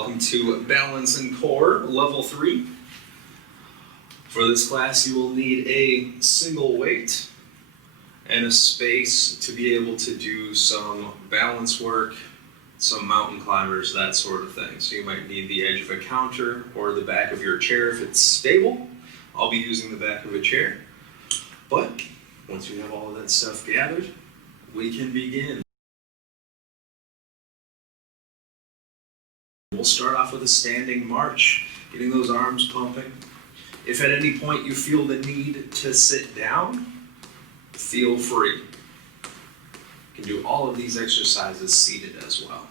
Welcome to Balance and Core Level 3. For this class, you will need a single weight and a space to be able to do some balance work, some mountain climbers, that sort of thing. So you might need the edge of a counter or the back of your chair if it's stable. I'll be using the back of a chair. But once you have all of that stuff gathered, we can begin. We'll start off with a standing march, getting those arms pumping. If at any point you feel the need to sit down, feel free. You can do all of these exercises seated as well.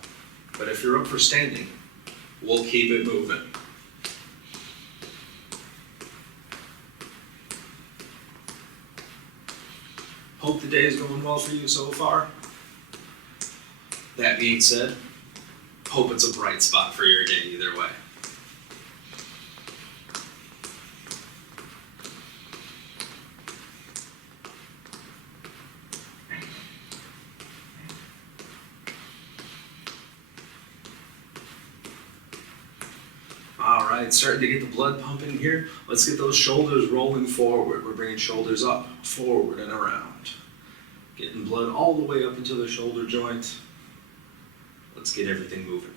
But if you're up for standing, we'll keep it moving. Hope the day is going well for you so far. That being said, hope it's a bright spot for your day either way. All right, starting to get the blood pumping here. Let's get those shoulders rolling forward. We're bringing shoulders up, forward, and around. Getting blood all the way up into the shoulder joint. Let's get everything moving.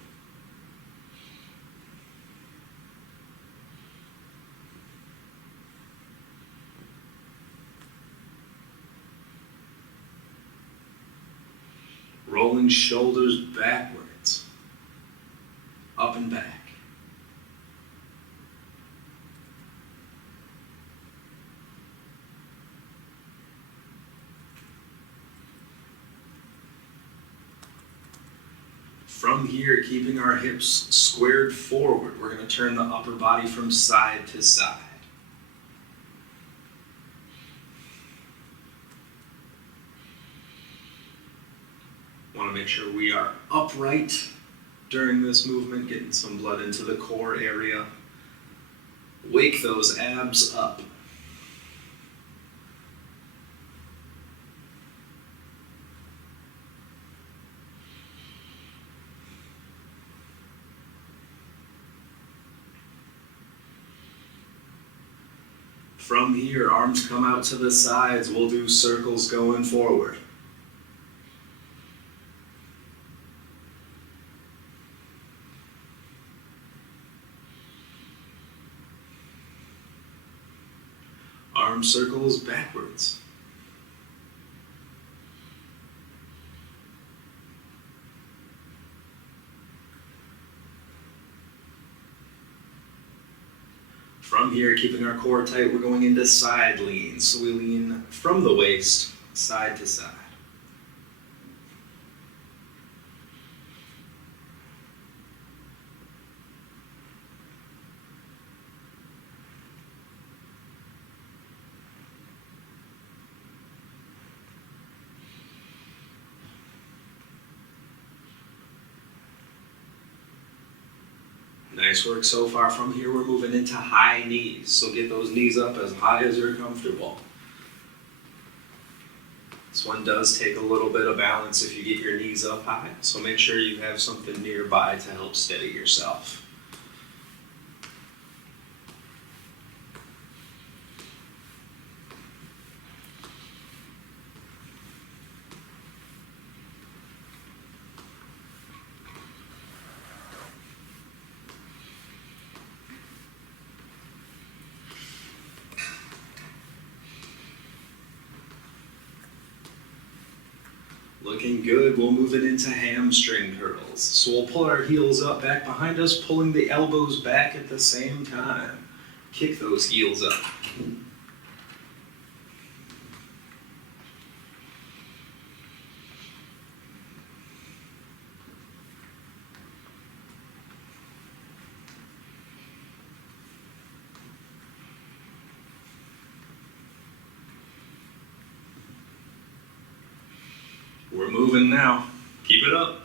Rolling shoulders backwards, up and back. From here, keeping our hips squared forward, we're going to turn the upper body from side to side. Want to make sure we are upright during this movement, getting some blood into the core area. Wake those abs up. From here, arms come out to the sides. We'll do circles going forward. Arm circles backwards. From here, keeping our core tight, we're going into side leans. So we lean from the waist, side to side. Nice work so far. From here, we're moving into high knees. So get those knees up as high as you're comfortable. This one does take a little bit of balance if you get your knees up high. So make sure you have something nearby to help steady yourself. Looking good. We'll move it into hamstring curls. So we'll pull our heels up back behind us, pulling the elbows back at the same time. Kick those heels up. We're moving now. Keep it up.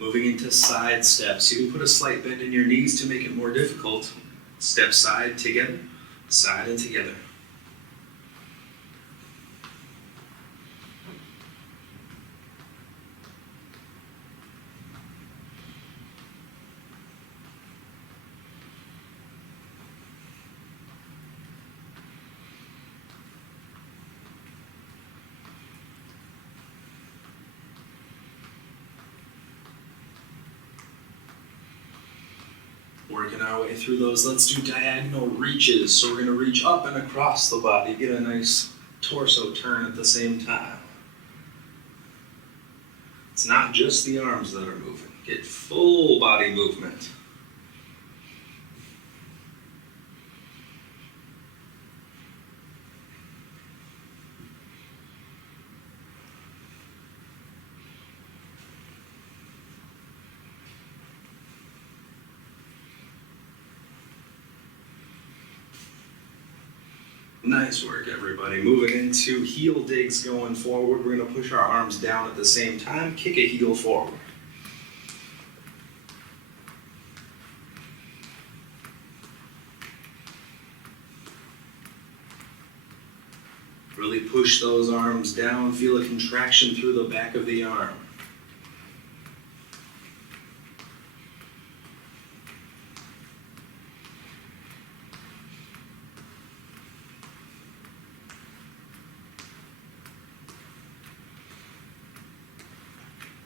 Moving into side steps. You can put a slight bend in your knees to make it more difficult. Step side together. side and together. Working our way through those, let's do diagonal reaches. So we're going to reach up and across the body, get a nice torso turn at the same time. It's not just the arms that are moving, get full body movement. Nice work, everybody. Moving into heel digs going forward. We're going to push our arms down at the same time, kick a heel forward. Really push those arms down. Feel a contraction through the back of the arm.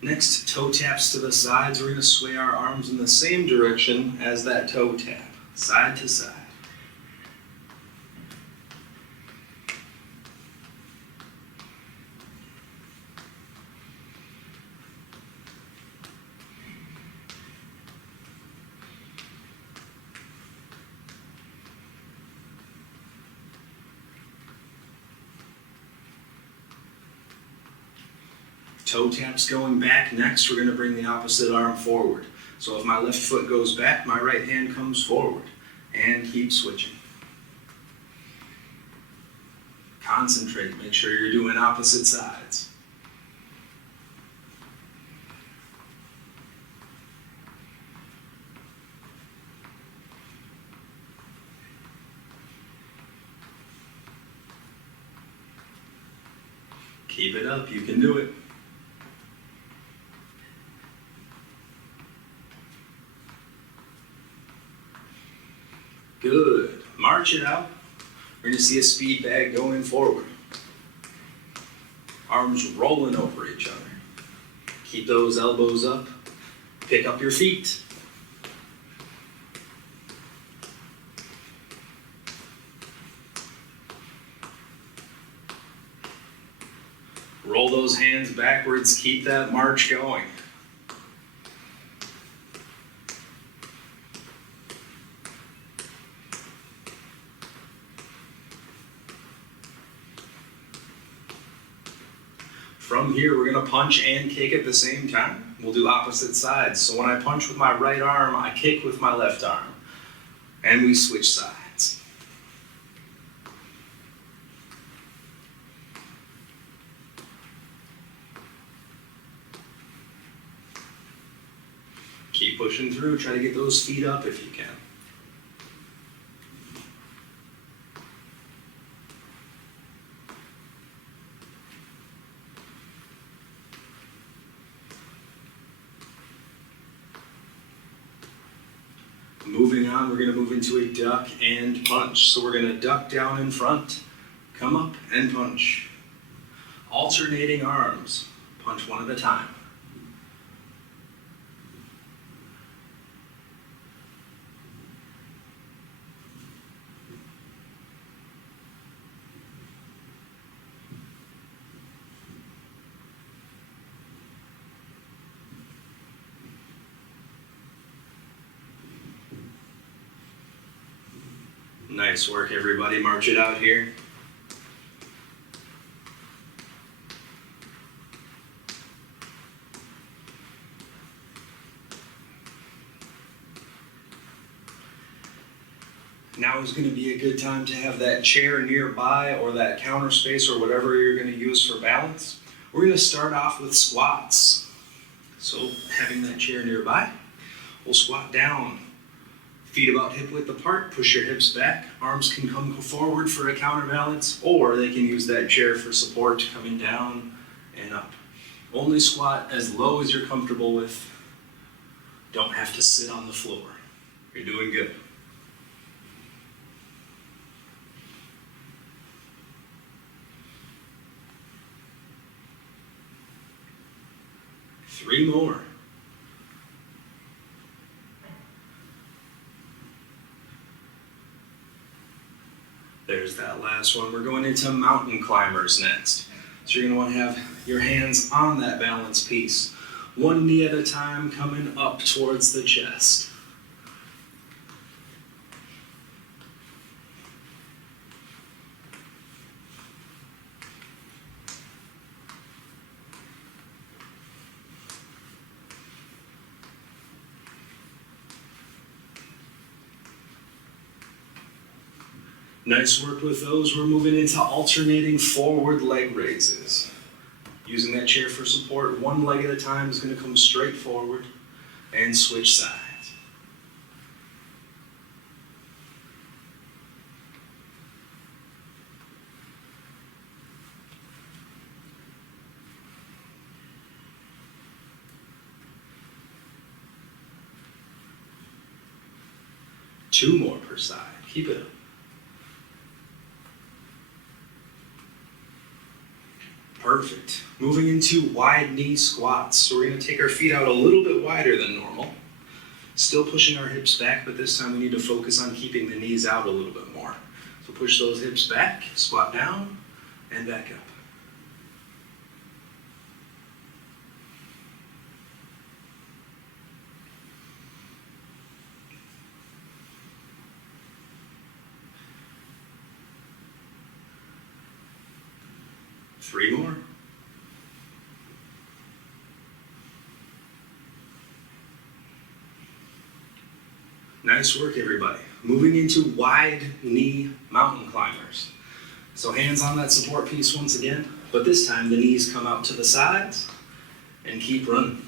Next, toe taps to the sides. We're going to sway our arms in the same direction as that toe tap, side to side. Toe taps going back. Next, we're going to bring the opposite arm forward. So if my left foot goes back, my right hand comes forward. And keep switching. Concentrate. Make sure you're doing opposite sides. Keep it up. You can do it. Good. March it out. We're going to see a speed bag going forward. Arms rolling over each other. Keep those elbows up. Pick up your feet. Roll those hands backwards. Keep that march going. From here, we're going to punch and kick at the same time. We'll do opposite sides. So when I punch with my right arm, I kick with my left arm. And we switch sides. Keep pushing through. Try to get those feet up if you can. Moving on, we're going to move into a duck and punch. So we're going to duck down in front, come up and punch. Alternating arms, punch one at a time. Nice work, everybody. March it out here. Now is going to be a good time to have that chair nearby or that counter space or whatever you're going to use for balance. We're going to start off with squats. So having that chair nearby, we'll squat down Feet about hip width apart, push your hips back. Arms can come forward for a counterbalance, or they can use that chair for support, coming down and up. Only squat as low as you're comfortable with. Don't have to sit on the floor. You're doing good. Three more. There's that last one. We're going into mountain climbers next. So you're going to want to have your hands on that balance piece. One knee at a time, coming up towards the chest. Nice work with those. We're moving into alternating forward leg raises. Using that chair for support, one leg at a time is going to come straight forward and switch sides. Two more per side. Keep it up. Perfect. Moving into wide knee squats. So we're going to take our feet out a little bit wider than normal. Still pushing our hips back, but this time we need to focus on keeping the knees out a little bit more. So push those hips back, squat down, and back up. Three more. Nice work, everybody. Moving into wide knee mountain climbers. So hands on that support piece once again, but this time the knees come out to the sides and keep running.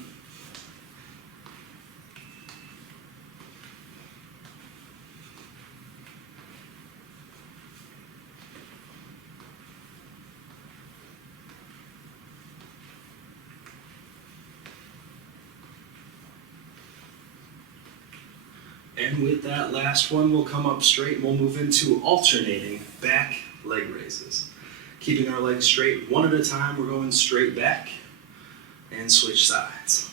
And with that last one, we'll come up straight and we'll move into alternating back leg raises. Keeping our legs straight one at a time, we're going straight back and switch sides.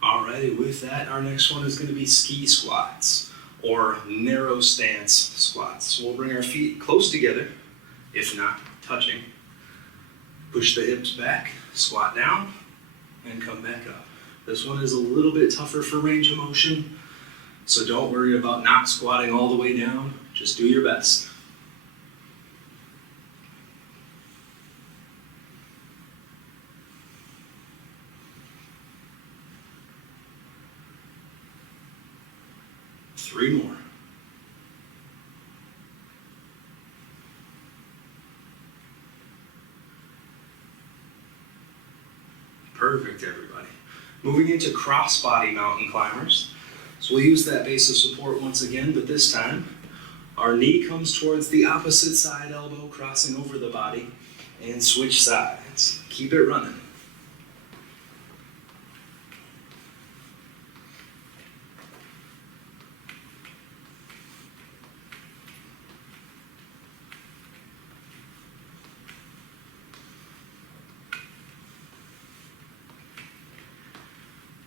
Alrighty, with that, our next one is going to be ski squats, or narrow stance squats. So we'll bring our feet close together, if not touching. Push the hips back, squat down, and come back up. This one is a little bit tougher for range of motion, so don't worry about not squatting all the way down. Just do your best. Three more. Perfect, everybody. Moving into crossbody mountain climbers. So we'll use that base of support once again, but this time our knee comes towards the opposite side elbow, crossing over the body, and switch sides. Keep it running.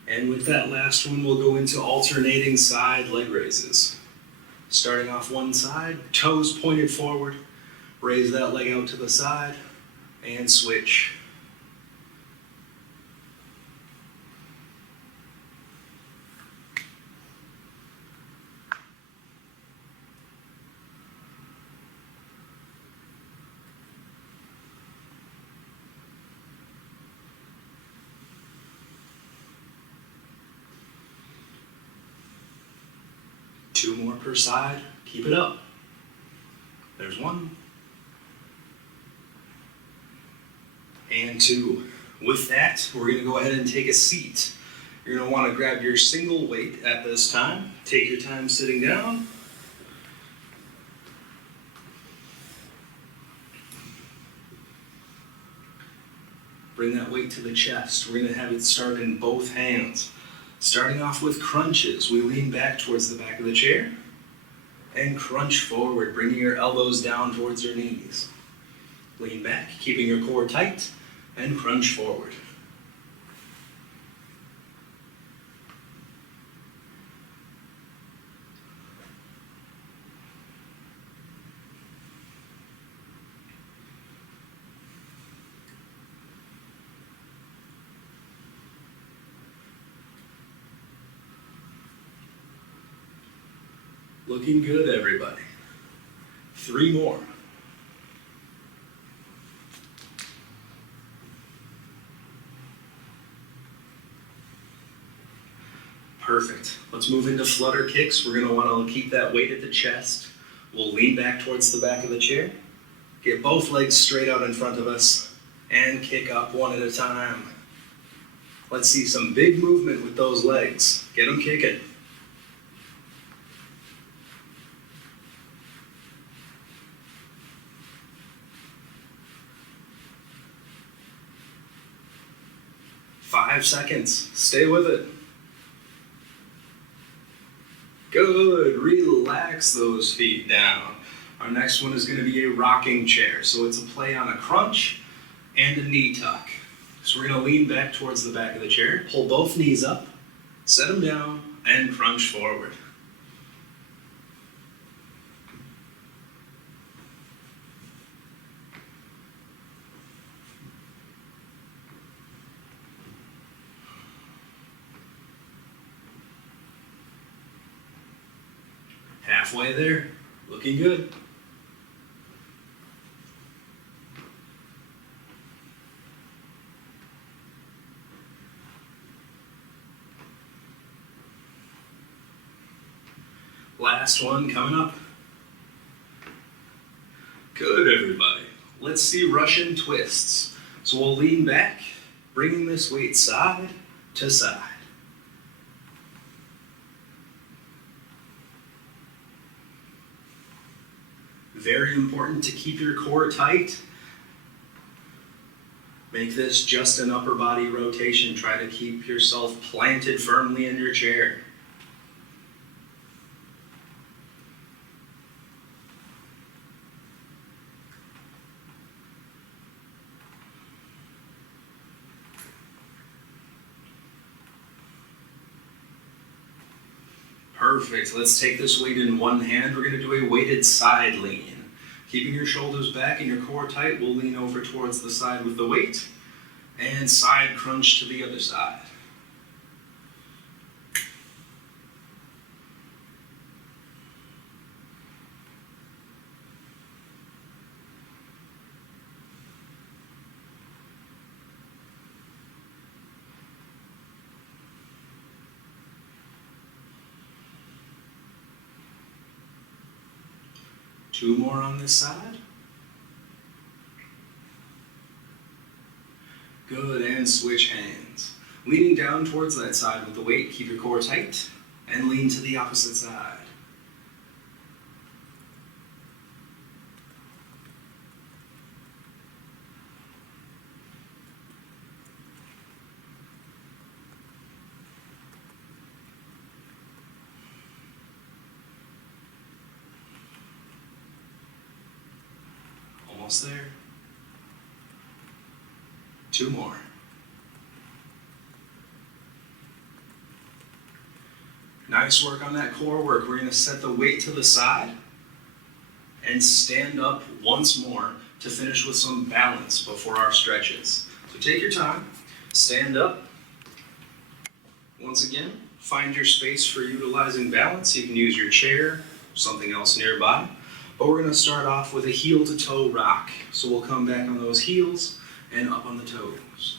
And with that last one, we'll go into alternating side leg raises. Starting off one side, toes pointed forward, raise that leg out to the side, and switch. 2 more per side. Keep it up. There's 1. And 2. With that, we're going to go ahead and take a seat. You're going to want to grab your single weight at this time. Take your time sitting down. Bring that weight to the chest. We're going to have it start in both hands. Starting off with crunches, we lean back towards the back of the chair and crunch forward, bringing your elbows down towards your knees. Lean back, keeping your core tight, and crunch forward. Looking good, everybody. 3 more. Perfect. Let's move into flutter kicks. We're going to want to keep that weight at the chest. We'll lean back towards the back of the chair. Get both legs straight out in front of us and kick up one at a time. Let's see some big movement with those legs. Get them kicking. Five seconds. Stay with it. Good. Relax those feet down. Our next one is going to be a rocking chair. So it's a play on a crunch and a knee tuck. So we're going to lean back towards the back of the chair, pull both knees up, set them down, and crunch forward. Halfway there, looking good. Last one coming up. Good, everybody. Let's see Russian twists. So we'll lean back, bringing this weight side to side. Very important to keep your core tight. Make this just an upper body rotation. Try to keep yourself planted firmly in your chair. Perfect. Let's take this weight in one hand. We're going to do a weighted side lean. Keeping your shoulders back and your core tight, we'll lean over towards the side with the weight and side crunch to the other side. Two more on this side. Good, and switch hands. Leaning down towards that side with the weight, keep your core tight, and lean to the opposite side. Almost there. Two more. Nice work on that core work. We're going to set the weight to the side and stand up once more to finish with some balance before our stretches. So take your time, stand up. Once again, find your space for utilizing balance. You can use your chair, something else nearby. But we're going to start off with a heel to toe rock. So we'll come back on those heels and up on the toes.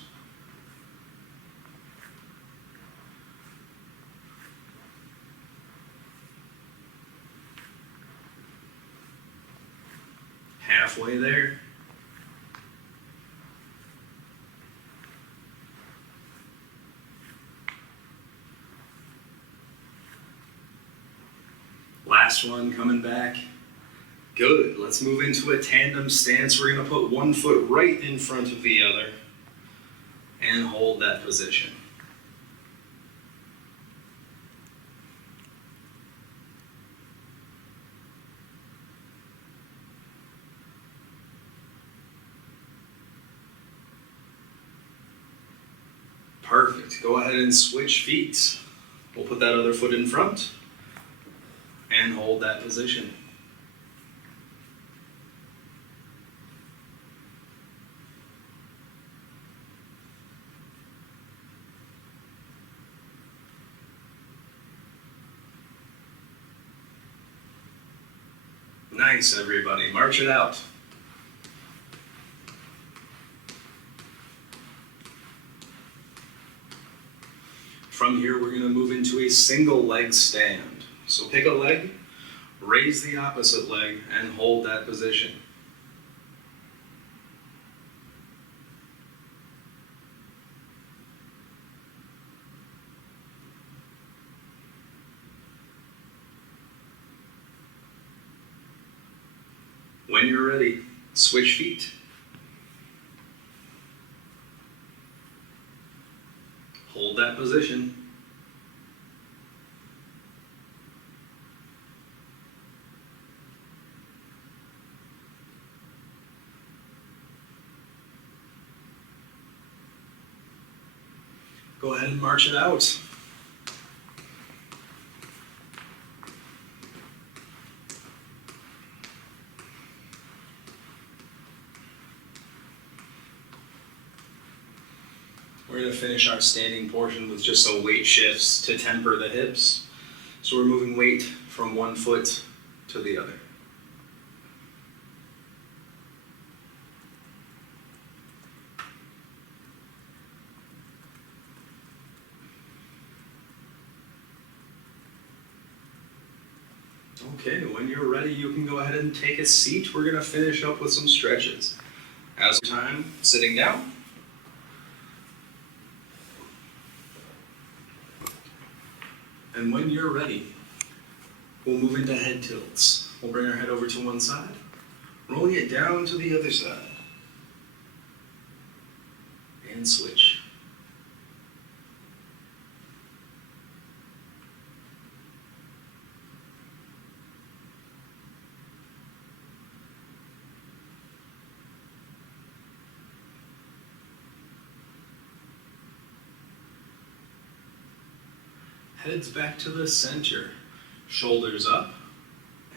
Halfway there. Last one, coming back. Good. Let's move into a tandem stance. We're going to put one foot right in front of the other and hold that position. Perfect. Go ahead and switch feet. We'll put that other foot in front and hold that position. Nice, everybody. March it out. From here, we're going to move into a single leg stand. So pick a leg, raise the opposite leg, and hold that position. When you're ready, switch feet. Hold that position. Go ahead and march it out. We're going to finish our standing portion with just some weight shifts to temper the hips. So we're moving weight from one foot to the other. Okay, when you're ready, you can go ahead and take a seat. We're going to finish up with some stretches. As time, sitting down. And when you're ready, we'll move into head tilts. We'll bring our head over to one side, rolling it down to the other side, and switch. Heads back to the center, shoulders up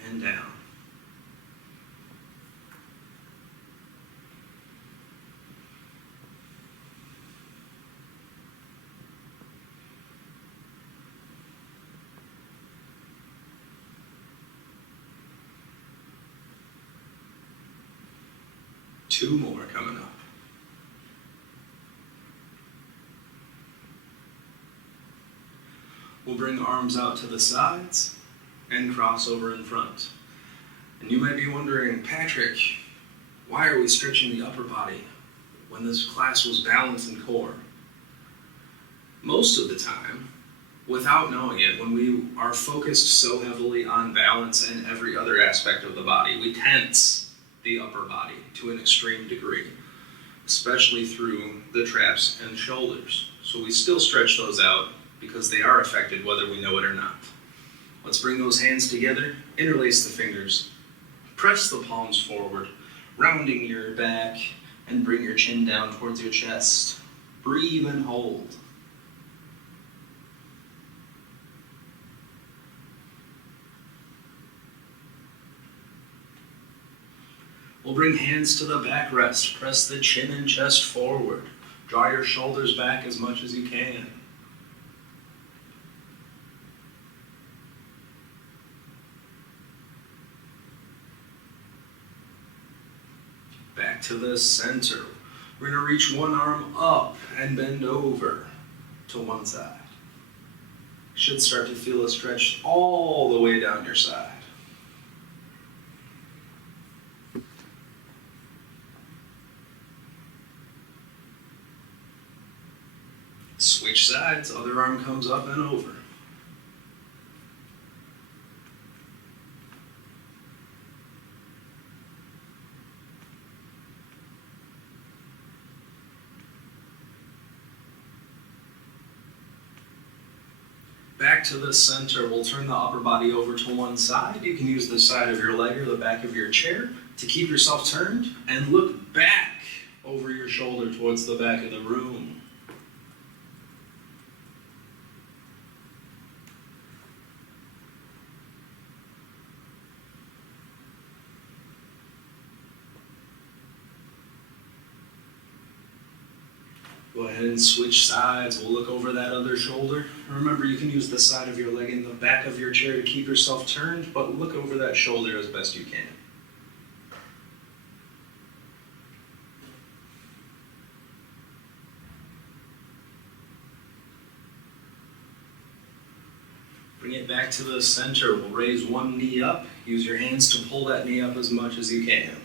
and down. Two more coming up. We'll bring arms out to the sides and cross over in front. And you might be wondering, Patrick, why are we stretching the upper body when this class was balance and core? Most of the time, without knowing it, when we are focused so heavily on balance and every other aspect of the body, we tense the upper body to an extreme degree, especially through the traps and shoulders. So we still stretch those out because they are affected whether we know it or not. Let's bring those hands together, interlace the fingers, press the palms forward, rounding your back, and bring your chin down towards your chest. Breathe and hold. We'll bring hands to the backrest. Press the chin and chest forward. Draw your shoulders back as much as you can. Back to the center. We're going to reach one arm up and bend over to one side. You should start to feel a stretch all the way down your side. Switch sides, other arm comes up and over. Back to the center, we'll turn the upper body over to one side. You can use the side of your leg or the back of your chair to keep yourself turned, and look back over your shoulder towards the back of the room. Go ahead and switch sides. We'll look over that other shoulder. Remember, you can use the side of your leg and the back of your chair to keep yourself turned, but look over that shoulder as best you can. Bring it back to the center. We'll raise one knee up. Use your hands to pull that knee up as much as you can.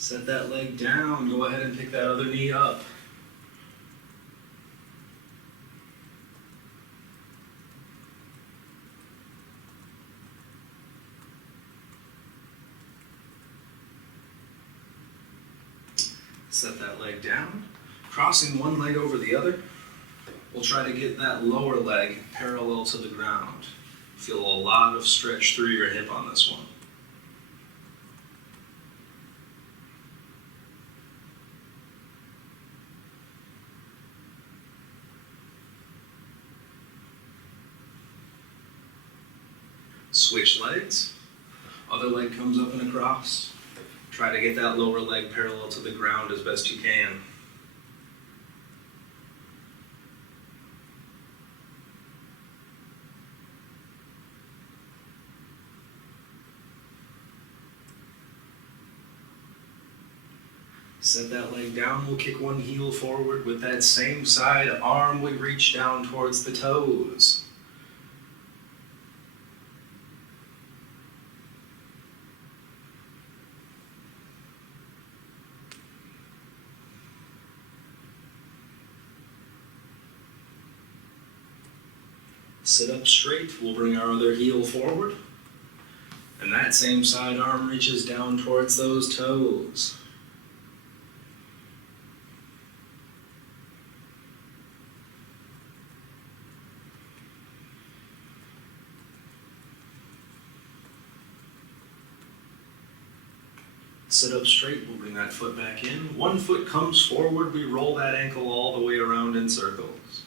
Set that leg down. Go ahead and pick that other knee up. Set that leg down. Crossing one leg over the other, we'll try to get that lower leg parallel to the ground. Feel a lot of stretch through your hip on this one. Switch legs. Other leg comes up and across. Try to get that lower leg parallel to the ground as best you can. Set that leg down. We'll kick one heel forward. With that same side arm, we reach down towards the toes. Sit up straight. We'll bring our other heel forward. And that same side arm reaches down towards those toes. Sit up straight. We'll bring that foot back in. One foot comes forward. We roll that ankle all the way around in circles.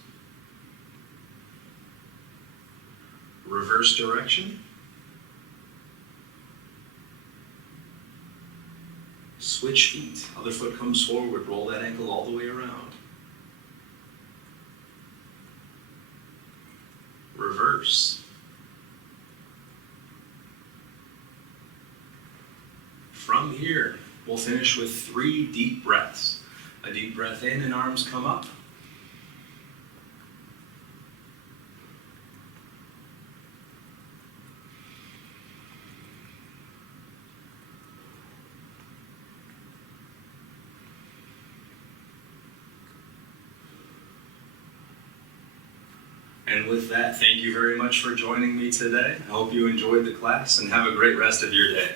Reverse direction. Switch feet. Other foot comes forward. Roll that ankle all the way around. Reverse. From here, we'll finish with 3 deep breaths. A deep breath in and arms come up. And with that, thank you very much for joining me today. I hope you enjoyed the class and have a great rest of your day.